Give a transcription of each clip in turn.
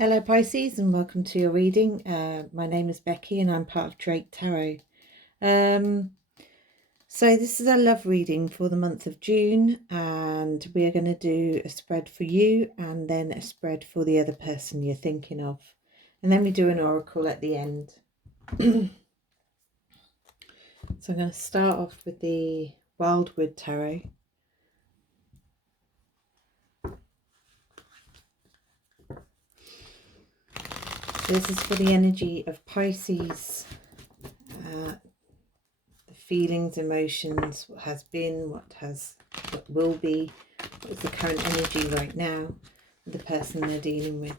Hello Pisces and welcome to your reading. My name is Becky and I'm part of Drake Tarot. So this is a love reading for the month of June, and we are going to do a spread for you and then a spread for the other person you're thinking of. And then we do an oracle at the end. So I'm going to start off with the Wildwood Tarot. This is for the energy of Pisces, the feelings, emotions, what has been, what will be, what is the current energy right now with the person they're dealing with.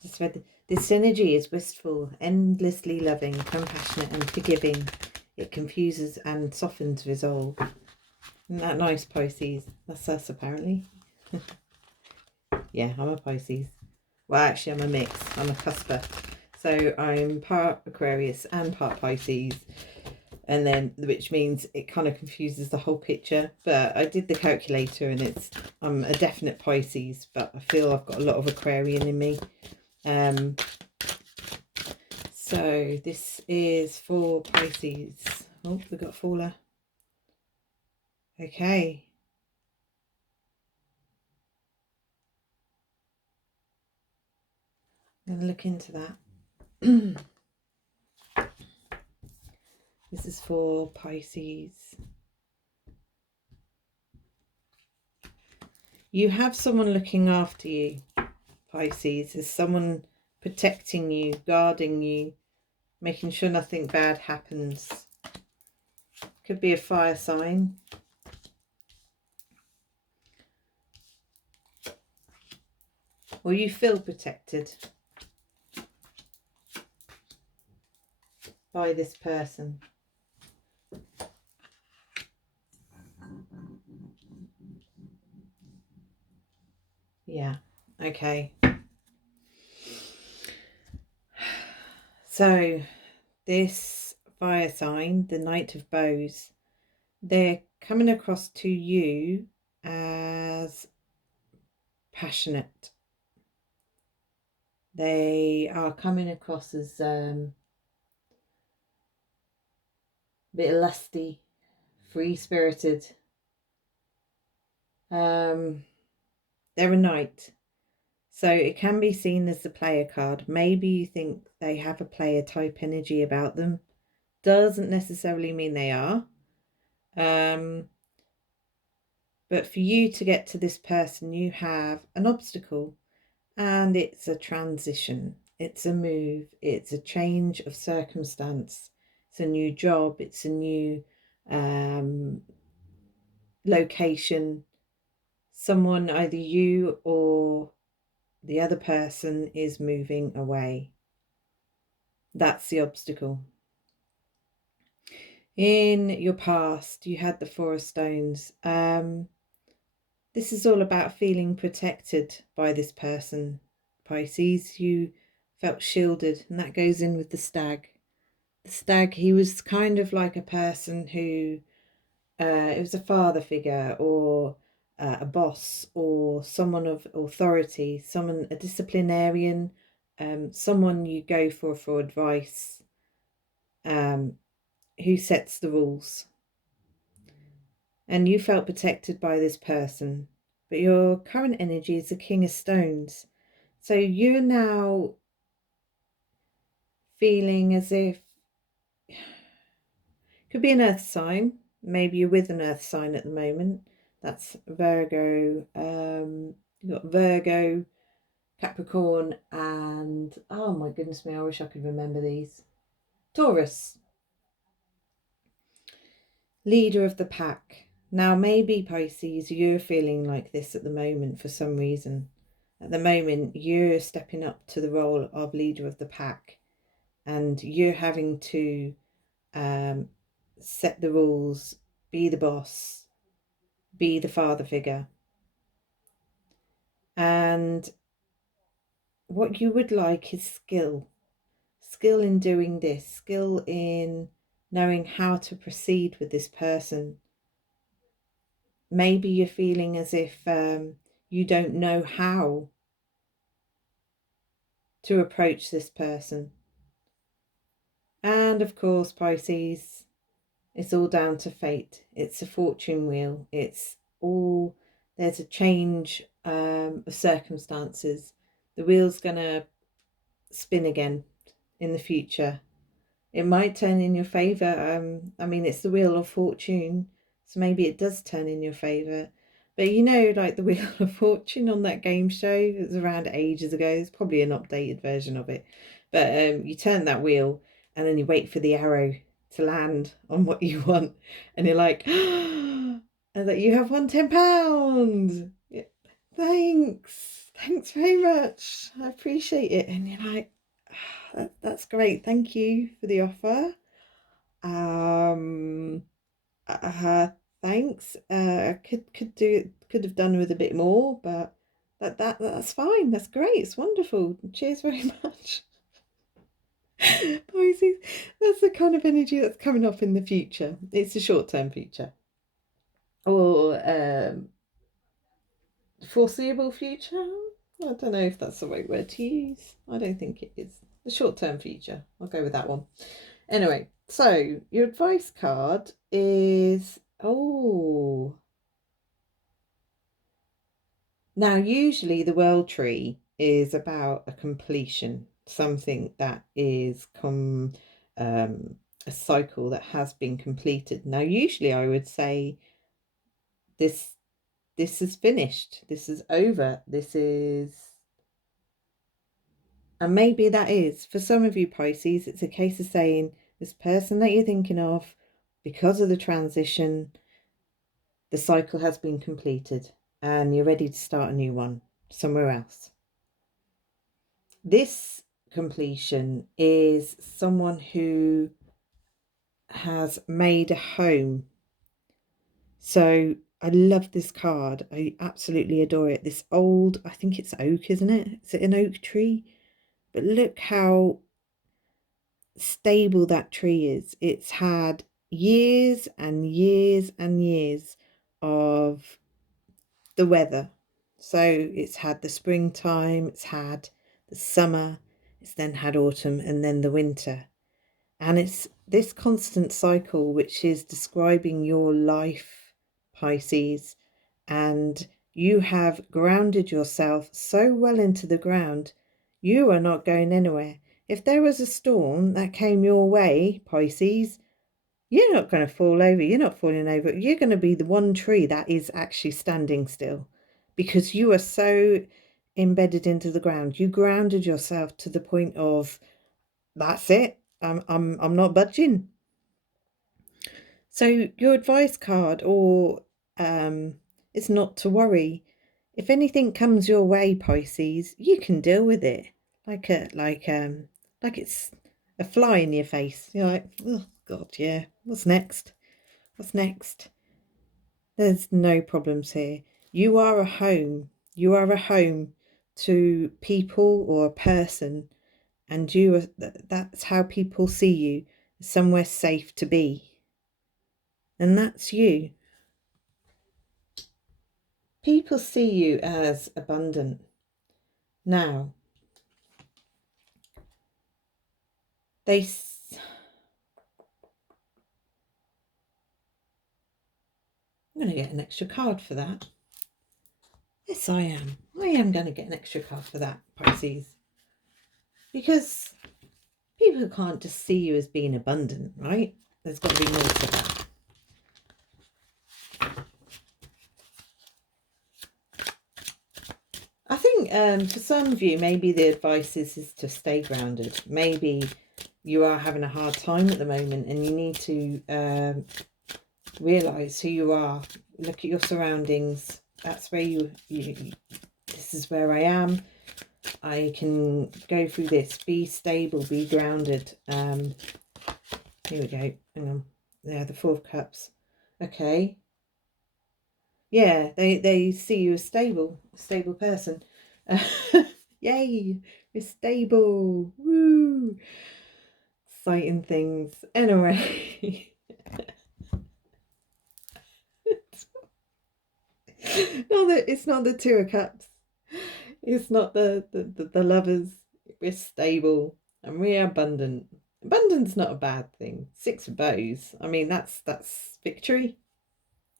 Just read this energy is wistful, endlessly loving, compassionate and forgiving. It confuses and softens resolve. Isn't that nice, Pisces? That's us, apparently. Yeah, I'm a Pisces. Well, actually, I'm a mix. I'm a cusper. So I'm part Aquarius and part Pisces. And then, which means it kind of confuses the whole picture. But I did the calculator and I'm a definite Pisces, but I feel I've got a lot of Aquarian in me. So this is for Pisces. Oh, we got Faller. Okay. I'm going to look into that. This is for Pisces. You have someone looking after you, Pisces. There's someone protecting you, guarding you, making sure nothing bad happens. Could be a fire sign. Or you feel protected by this person. Yeah, okay. So this fire sign, the Knight of Bows, they're coming across to you as passionate. They are coming across as a bit lusty, free-spirited. They're a knight. So it can be seen as the player card. Maybe you think they have a player type energy about them. Doesn't necessarily mean they are. But for you to get to this person, you have an obstacle, and it's a transition. It's a move. It's a change of circumstance. It's a new job. It's a new location. Someone, either you or the other person, is moving away. That's the obstacle. In your past, you had the Four of Stones. This is all about feeling protected by this person, Pisces. You felt shielded, and that goes in with the Stag. The Stag, he was kind of like a person who, it was a father figure or a boss or someone of authority, a disciplinarian, someone you go for advice, who sets the rules. And you felt protected by this person, but your current energy is the King of Stones. So you're now feeling as if, could be an earth sign. Maybe you're with an earth sign at the moment. That's Virgo. You've got Virgo, Capricorn, and oh my goodness me, I wish I could remember these. Taurus. Leader of the pack. Now maybe Pisces, you're feeling like this at the moment for some reason. At the moment, you're stepping up to the role of leader of the pack, and you're having to set the rules, be the boss, be the father figure. And what you would like is skill in doing this, skill in knowing how to proceed with this person. Maybe you're feeling as if you don't know how to approach this person. And of course, Pisces, it's all down to fate. It's a fortune wheel. There's a change of circumstances. The wheel's going to spin again in the future. It might turn in your favour. I mean, it's the wheel of fortune, so maybe it does turn in your favour. But you know, like the Wheel of Fortune on that game show, it was around ages ago. There's probably an updated version of it. But you turn that wheel and then you wait for the arrow to land on what you want. And you're like, and that you have won £10. Yeah, thanks. Thanks very much. I appreciate it. And you're like, that's great. Thank you for the offer. Thanks. Could have done with a bit more, but that's fine. That's great. It's wonderful. Cheers very much. Pisces, that's the kind of energy that's coming up in the future. It's a short-term future. Or foreseeable future. I don't know if that's the right word to use. I don't think it is. The short-term future. I'll go with that one. Anyway, so your advice card is, now usually the world tree is about a completion, something that is a cycle that has been completed. Now usually I would say this is finished, this is over, and maybe that is, for some of you Pisces, it's a case of saying this person that you're thinking of, because of the transition, the cycle has been completed and you're ready to start a new one somewhere else. This completion is someone who has made a home. So I love this card. I absolutely adore it. This old, I think it's oak, isn't it? Is it an oak tree? But look how stable that tree is. It's had years and years and years of the weather. So it's had the springtime, it's had the summer, it's then had autumn and then the winter. And it's this constant cycle which is describing your life, Pisces, and you have grounded yourself so well into the ground, you are not going anywhere. If there was a storm that came your way, Pisces, you're not going to fall over. You're not falling over. You're going to be the one tree that is actually standing still because you are so embedded into the ground. You grounded yourself to the point of, that's it. I'm not budging. So your advice card, or it's not to worry. If anything comes your way, Pisces, you can deal with it like it's a fly in your face. You're like, oh God, yeah. What's next? What's next? There's no problems here. You are a home. You are a home to people or a person, and that's how people see you, somewhere safe to be. And that's you. People see you as abundant. Now, I'm going to get an extra card for that. Yes, I am. I am going to get an extra card for that, Pisces. Because people can't just see you as being abundant, right? There's got to be more to that. I think for some of you, maybe the advice is to stay grounded. Maybe you are having a hard time at the moment and you need to realise who you are. Look at your surroundings. That's where this is where I am. I can go through this. Be stable, be grounded. Here we go. Hang on. Yeah, the Four of Cups. Okay. Yeah, they see you as stable, a stable person. Yay, you're stable. Woo. exciting things. Anyway, it's not the Two of Cups. It's not the lovers. We're stable and we're abundant. Abundance not a bad thing. Six of Bows. I mean, that's victory.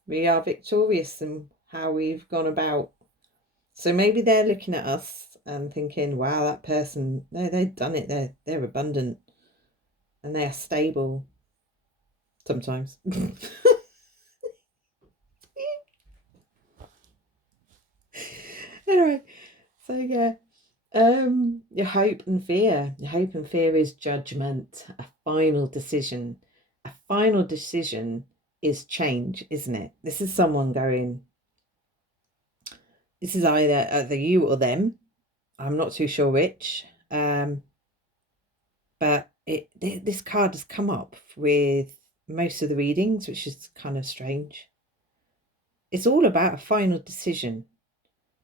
We are victorious in how we've gone about. So maybe they're looking at us and thinking, "Wow, that person, no, they've done it. They're abundant and they are stable." Sometimes. Anyway, so yeah. Your hope and fear. Your hope and fear is judgment, a final decision. A final decision is change, isn't it? This is someone going, this is either you or them. I'm not too sure which. But this card has come up with most of the readings, which is kind of strange. It's all about a final decision,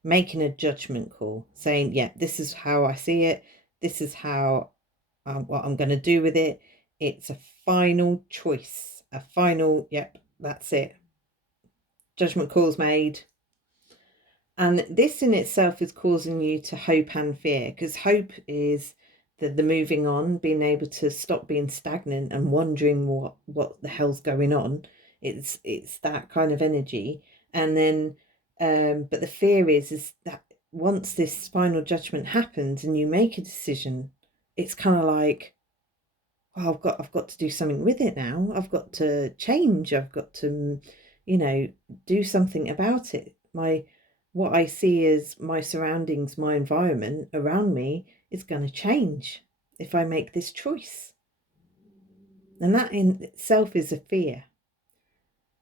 making a judgment call, saying, yeah, this is how I see it. This is how what I'm going to do with it. It's a final choice, a final, yep, that's it. Judgment call's made. And this in itself is causing you to hope and fear, because hope is the moving on, being able to stop being stagnant and wondering what the hell's going on. It's that kind of energy. And then but the fear is that once this final judgment happens and you make a decision, it's kind of like, oh, I've got to do something with it now. I've got to change. I've got to, do something about it. What I see as my surroundings, my environment around me is going to change if I make this choice. And that in itself is a fear.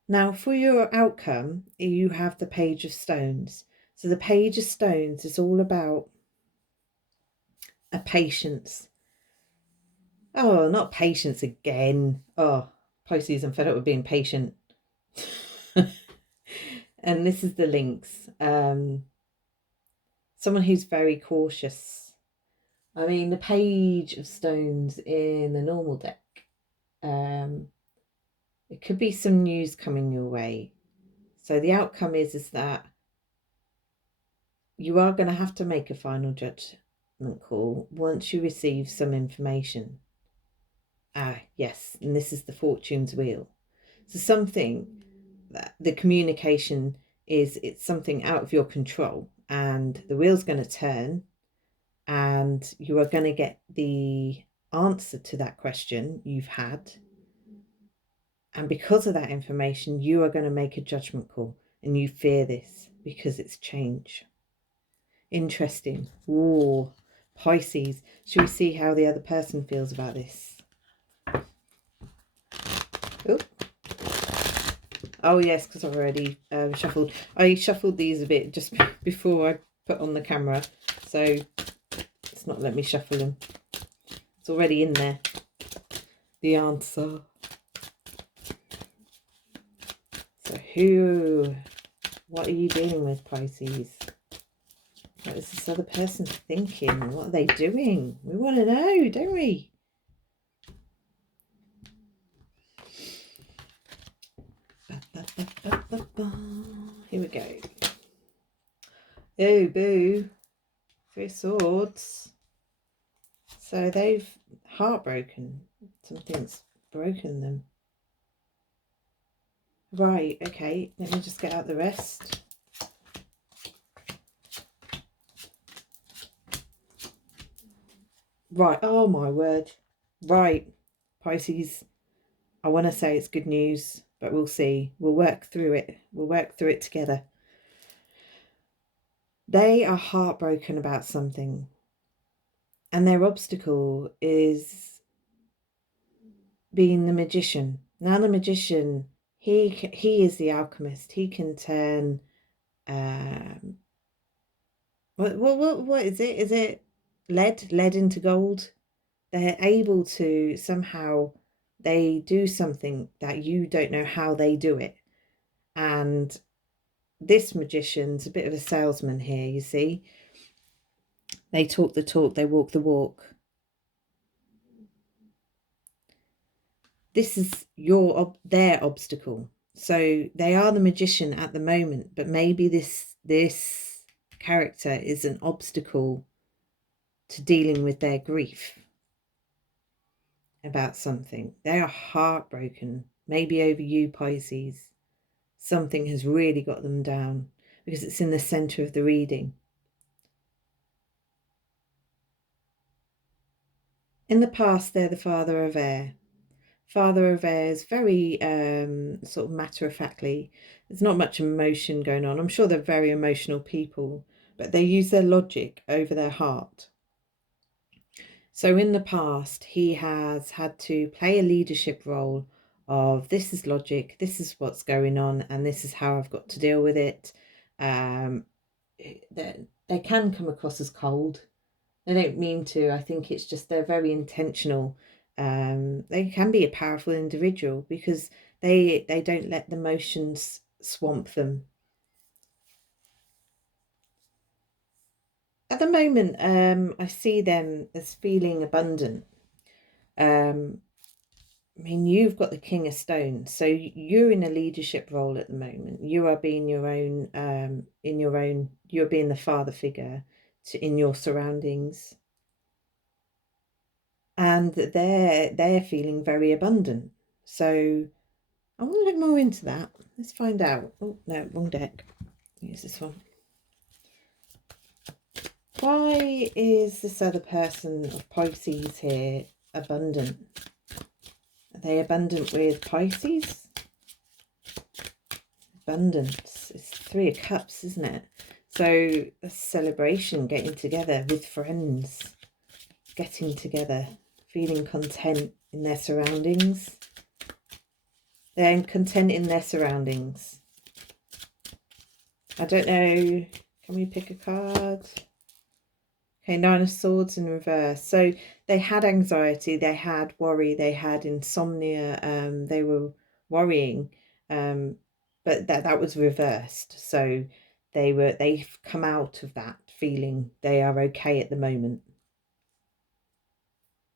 Now, for your outcome, you have the Page of Stones. So the Page of Stones is all about a patience. Oh, not patience again. Oh, Pisces, I'm fed up with being patient. And this is the links. Someone who's very cautious. I mean, the Page of Stones in the normal deck. It could be some news coming your way. So the outcome is that you are going to have to make a final judgment call once you receive some information. Yes, and this is the Fortune's Wheel. So something that the communication it's something out of your control, and the wheel's going to turn and you are going to get the answer to that question you've had. And because of that information, you are going to make a judgment call, and you fear this because it's change. Interesting. Ooh, Pisces. Should we see how the other person feels about this? Oh yes, because I've already shuffled. I shuffled these a bit just before I put on the camera, so it's not let me shuffle them. It's already in there. The answer. So what are you dealing with, Pisces? What is this other person thinking? What are they doing? We want to know, don't we? Here we go. Oh, boo. Three of Swords. So they've heartbroken. Something's broken them. Right, okay. Let me just get out the rest. Right, oh my word. Right, Pisces. I want to say it's good news, but we'll see. We'll work through it. We'll work through it together. They are heartbroken about something. And their obstacle is being the magician. Now the magician, he is the alchemist. He can turn what is it? Is it lead into gold? They're able to somehow, they do something that you don't know how they do it. And this magician's a bit of a salesman here, you see. They talk the talk, they walk the walk. This is their obstacle. So they are the magician at the moment, but maybe this character is an obstacle to dealing with their grief about something. They are heartbroken, maybe over you, Pisces. Something has really got them down because it's in the center of the reading. In the past, they're the father of air. Father of air is very sort of matter-of-factly. There's not much emotion going on. I'm sure they're very emotional people, but they use their logic over their heart. So in the past, he has had to play a leadership role of this is logic, this is what's going on, and this is how I've got to deal with it. They can come across as cold. They don't mean to. I think it's just they're very intentional. They can be a powerful individual because they don't let the emotions swamp them. At the moment, I see them as feeling abundant. I mean, you've got the King of Stones, so you're in a leadership role at the moment. You are being your own, you're being the father figure in your surroundings, and they're feeling very abundant. So I want to look more into that. Let's find out. Oh no, wrong deck. Use this one. Why is this other person of Pisces here abundant? Are they abundant with Pisces? Abundance. It's 3 of Cups, isn't it? So a celebration, getting together with friends, getting together, feeling content in their surroundings. They're content in their surroundings. I don't know. Can we pick a card? Okay, 9 of Swords in reverse. So they had anxiety, they had worry, they had insomnia. They were worrying, but that was reversed. So they've come out of that feeling they are okay at the moment.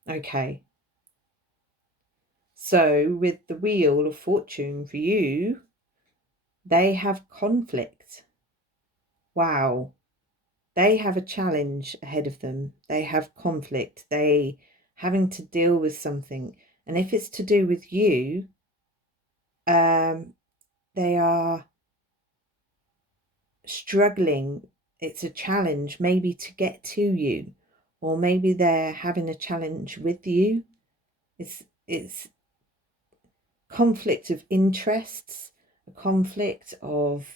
Okay. So with the Wheel of Fortune for you, they have conflict. Wow. They have a challenge ahead of them. They have conflict. They having to deal with something. And if it's to do with you, they are struggling. It's a challenge maybe to get to you, or maybe they're having a challenge with you. It's conflict of interests, a conflict of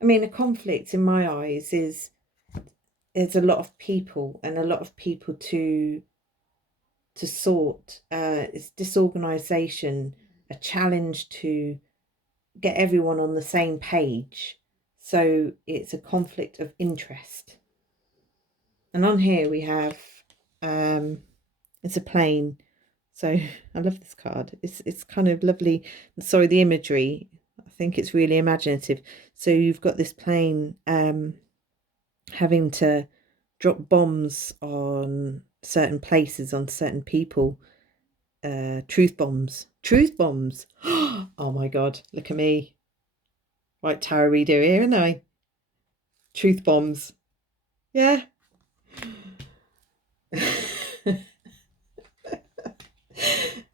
I mean, a conflict in my eyes is there's a lot of people and a lot of people to sort. It's disorganization, a challenge to get everyone on the same page. So it's a conflict of interest. And on here we have it's a plane. So I love this card. It's kind of lovely. Sorry, the imagery. I think it's really imaginative. So you've got this plane having to drop bombs on certain places, on certain people. Truth bombs. Truth bombs. Oh my God, look at me. Right, tarot reader here, aren't I? Truth bombs. Yeah.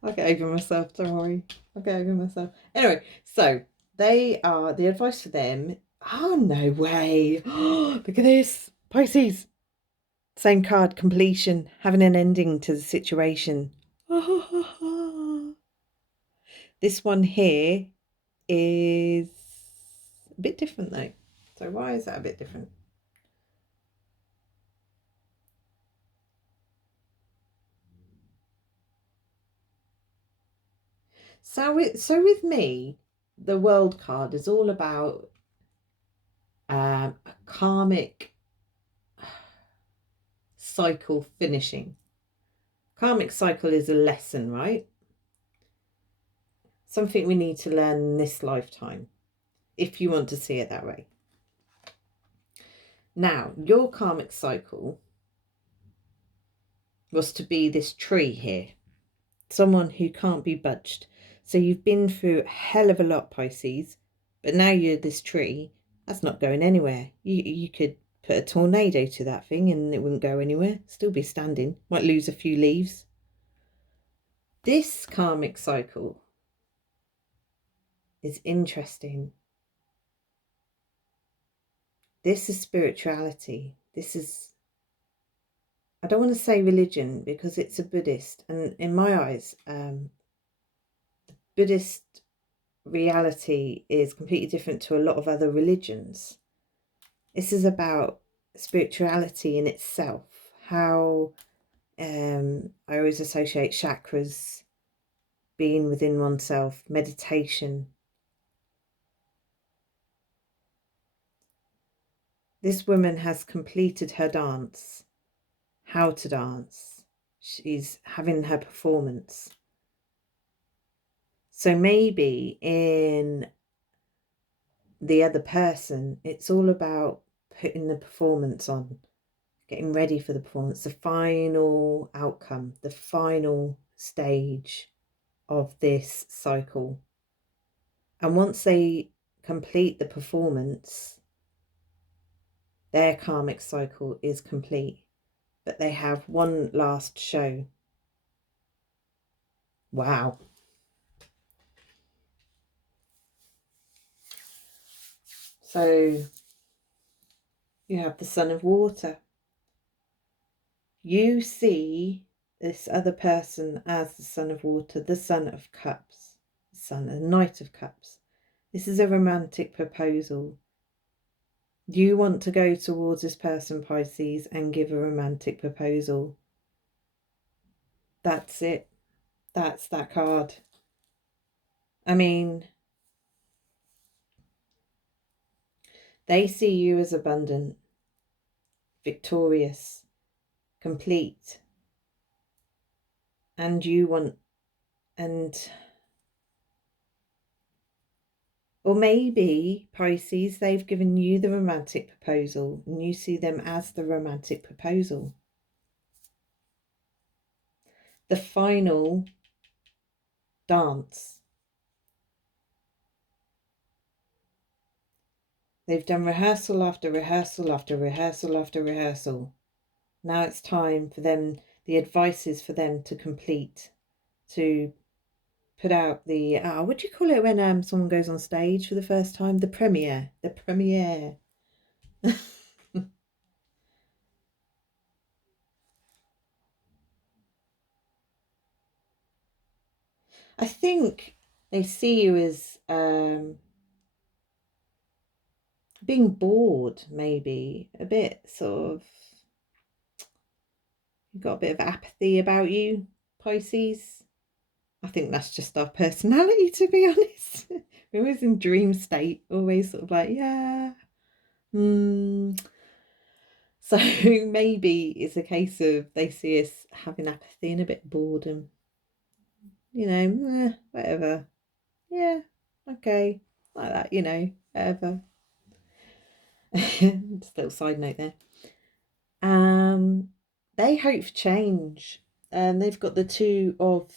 I'll get over myself, don't worry. I'll get over myself. Anyway, so they are the advice for them. Oh, no way. Look at this. Pisces. Same card, completion, having an ending to the situation. This one here is a bit different though. So why is that a bit different? So with me, the World card is all about a karmic cycle finishing. Karmic cycle is a lesson, right? Something we need to learn in this lifetime, if you want to see it that way. Now, your karmic cycle was to be this tree here. Someone who can't be budged. So you've been through a hell of a lot, Pisces, but now you're this tree. That's not going anywhere. You could put a tornado to that thing and it wouldn't go anywhere. Still be standing. Might lose a few leaves. This karmic cycle is interesting. This is spirituality. This is, I don't want to say religion because it's a Buddhist, and in my eyes, Buddhist reality is completely different to a lot of other religions. This is about spirituality in itself. How I always associate chakras, being within oneself, meditation. This woman has completed her dance, how to dance. She's having her performance. So maybe in the other person, it's all about putting the performance on, getting ready for the performance, the final outcome, the final stage of this cycle. And once they complete the performance, their karmic cycle is complete. But they have one last show. Wow. So you have the Son of Water. You see this other person as the Son of Water, the Son of Cups, the Son, the Knight of Cups. This is a romantic proposal. You want to go towards this person, Pisces, and give a romantic proposal. That's it. That's that card. I mean, they see you as abundant, victorious, complete. And you want, or maybe, Pisces, they've given you the romantic proposal and you see them as the romantic proposal. The final dance. They've done rehearsal after rehearsal after rehearsal after rehearsal. Now it's time for them, the advice is for them to complete, to put out the, what do you call it when someone goes on stage for the first time? The premiere. The premiere. I think they see you as being bored, maybe a bit sort of, you've got a bit of apathy about you, Pisces. I think that's just our personality, to be honest. We're always in dream state, always sort of like, yeah. So maybe it's a case of they see us having apathy and a bit of boredom. You know, whatever. Yeah, okay. Like that, you know, whatever. Just a little side note there. They hope for change. They've got the Two of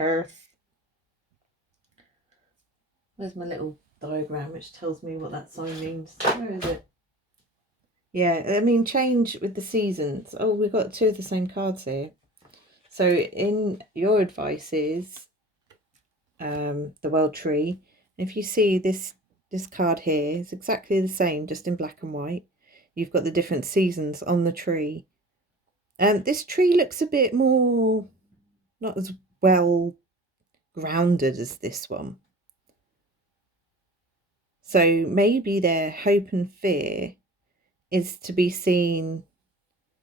Earth. Where's my little diagram which tells me what that sign means? Where is it? Yeah, I mean, change with the seasons. Oh, we've got two of the same cards here. So in your advice is the World Tree. If you see this card here, it's exactly the same, just in black and white. You've got the different seasons on the tree. This tree looks a bit more, not as well grounded as this one. So maybe their hope and fear is to be seen,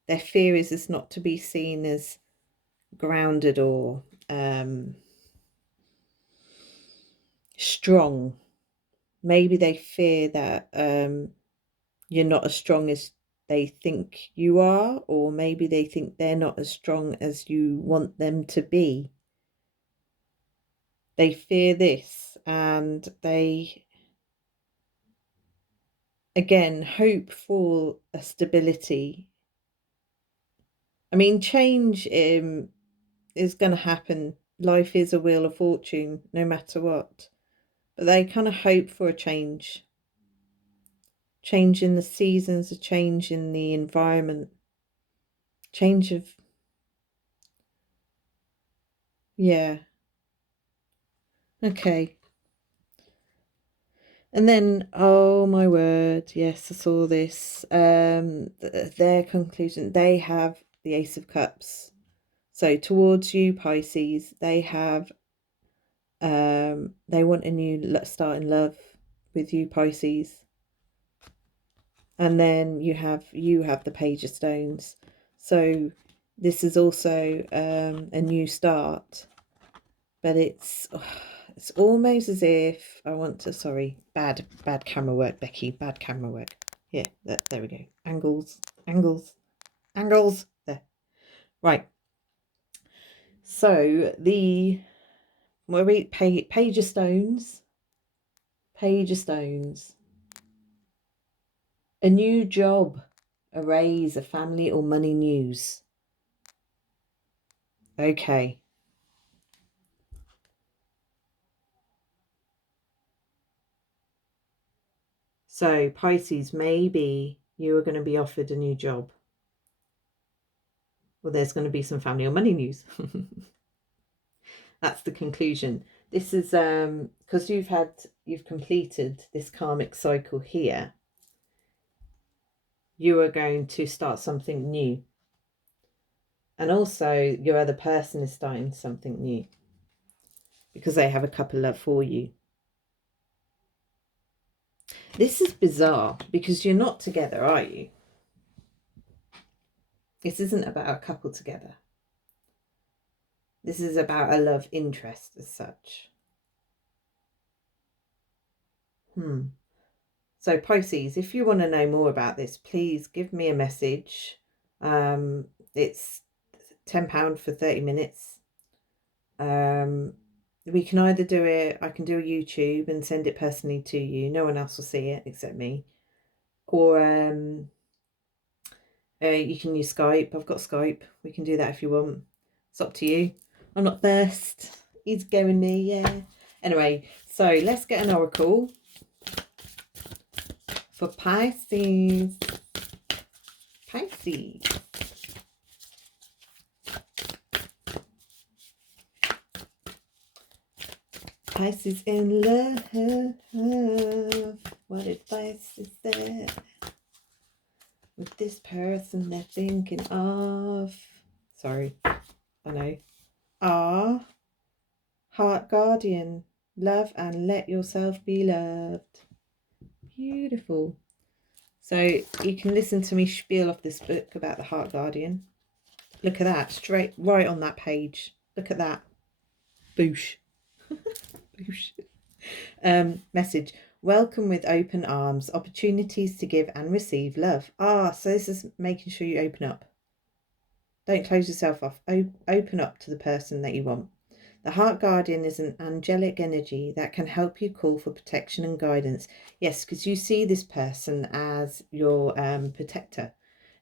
their fear is not to be seen as grounded or strong. Maybe they fear that you're not as strong as they think you are, or maybe they think they're not as strong as you want them to be. They fear this, and they again hope for a stability I mean, change is going to happen. Life is a wheel of fortune, no matter what. But they kind of hope for a change. Change in the seasons, a change in the environment, change of, yeah. Okay. And then, oh my word, yes, I saw this. Their conclusion, they have the Ace of Cups. So towards you, Pisces, they have, they want a new start in love with you, Pisces. And then you have the Page of Stones. So this is also a new start, but it's almost as if I want to. Sorry, bad camera work, Becky. Bad camera work. Yeah, there we go. Angles. There. Right. So we'll read Page of Stones. Page of Stones. A new job, a raise, a family or money news. Okay. So Pisces, maybe you are going to be offered a new job. Well, there's going to be some family or money news. That's the conclusion. This is because you've completed this karmic cycle here. You are going to start something new. And also your other person is starting something new because they have a couple love for you. This is bizarre because you're not together, are you? This isn't about a couple together. This is about a love interest as such. So Pisces, if you want to know more about this, please give me a message. It's £10 for 30 minutes. We can either do it, I can do a YouTube and send it personally to you. No one else will see it except me. Or you can use Skype. I've got Skype. We can do that if you want. It's up to you. I'm not first. He's going me, yeah. Anyway, so let's get an oracle for Pisces. Pisces. Pisces in love. What advice is there with this person they're thinking of? Sorry, I know. Heart guardian. Love and let yourself be loved. Beautiful. So you can listen to me spiel off this book about the heart guardian. Look at that, straight right on that page. Look at that. Boosh. Boosh. Message. Welcome with open arms, opportunities to give and receive love. So this is making sure you open up. Don't close yourself off. Open up to the person that you want. The heart guardian is an angelic energy that can help you call for protection and guidance. Yes, because you see this person as your protector.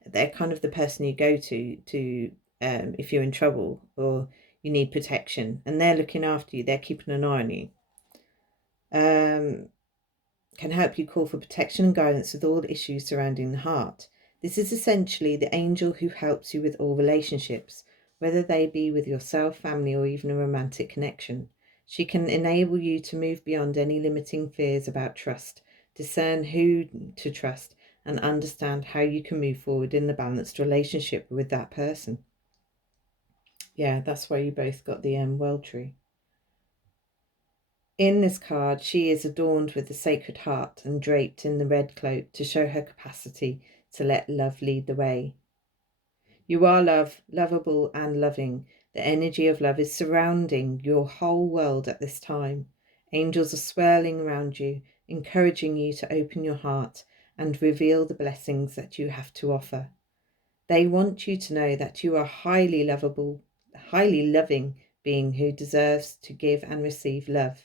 They're kind of the person you go to if you're in trouble or you need protection, and they're looking after you. They're keeping an eye on you. Can help you call for protection and guidance with all the issues surrounding the heart. This is essentially the angel who helps you with all relationships, whether they be with yourself, family, or even a romantic connection. She can enable you to move beyond any limiting fears about trust, discern who to trust, and understand how you can move forward in the balanced relationship with that person. Yeah, that's why you both got the World Tree. In this card, she is adorned with the Sacred Heart and draped in the red cloak to show her capacity to let love lead the way. You are lovable and loving. The energy of love is surrounding your whole world at this time. Angels are swirling around you, encouraging you to open your heart and reveal the blessings that you have to offer. They want you to know that you are highly lovable, highly loving being who deserves to give and receive love.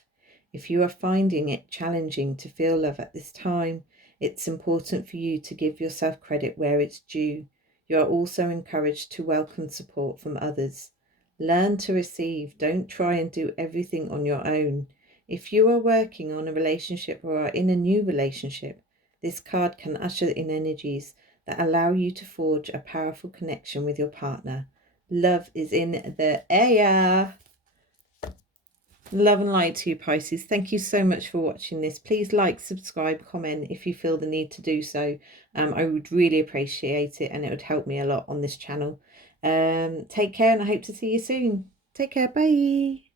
If you are finding it challenging to feel love at this time, it's important for you to give yourself credit where it's due. You are also encouraged to welcome support from others. Learn to receive. Don't try and do everything on your own. If you are working on a relationship or are in a new relationship, this card can usher in energies that allow you to forge a powerful connection with your partner. Love is in the air. Love and light to you, Pisces. Thank you so much for watching this. Please like, subscribe, comment if you feel the need to do so. I would really appreciate it, and it would help me a lot on this channel. Take care, and I hope to see you soon. Take care. Bye.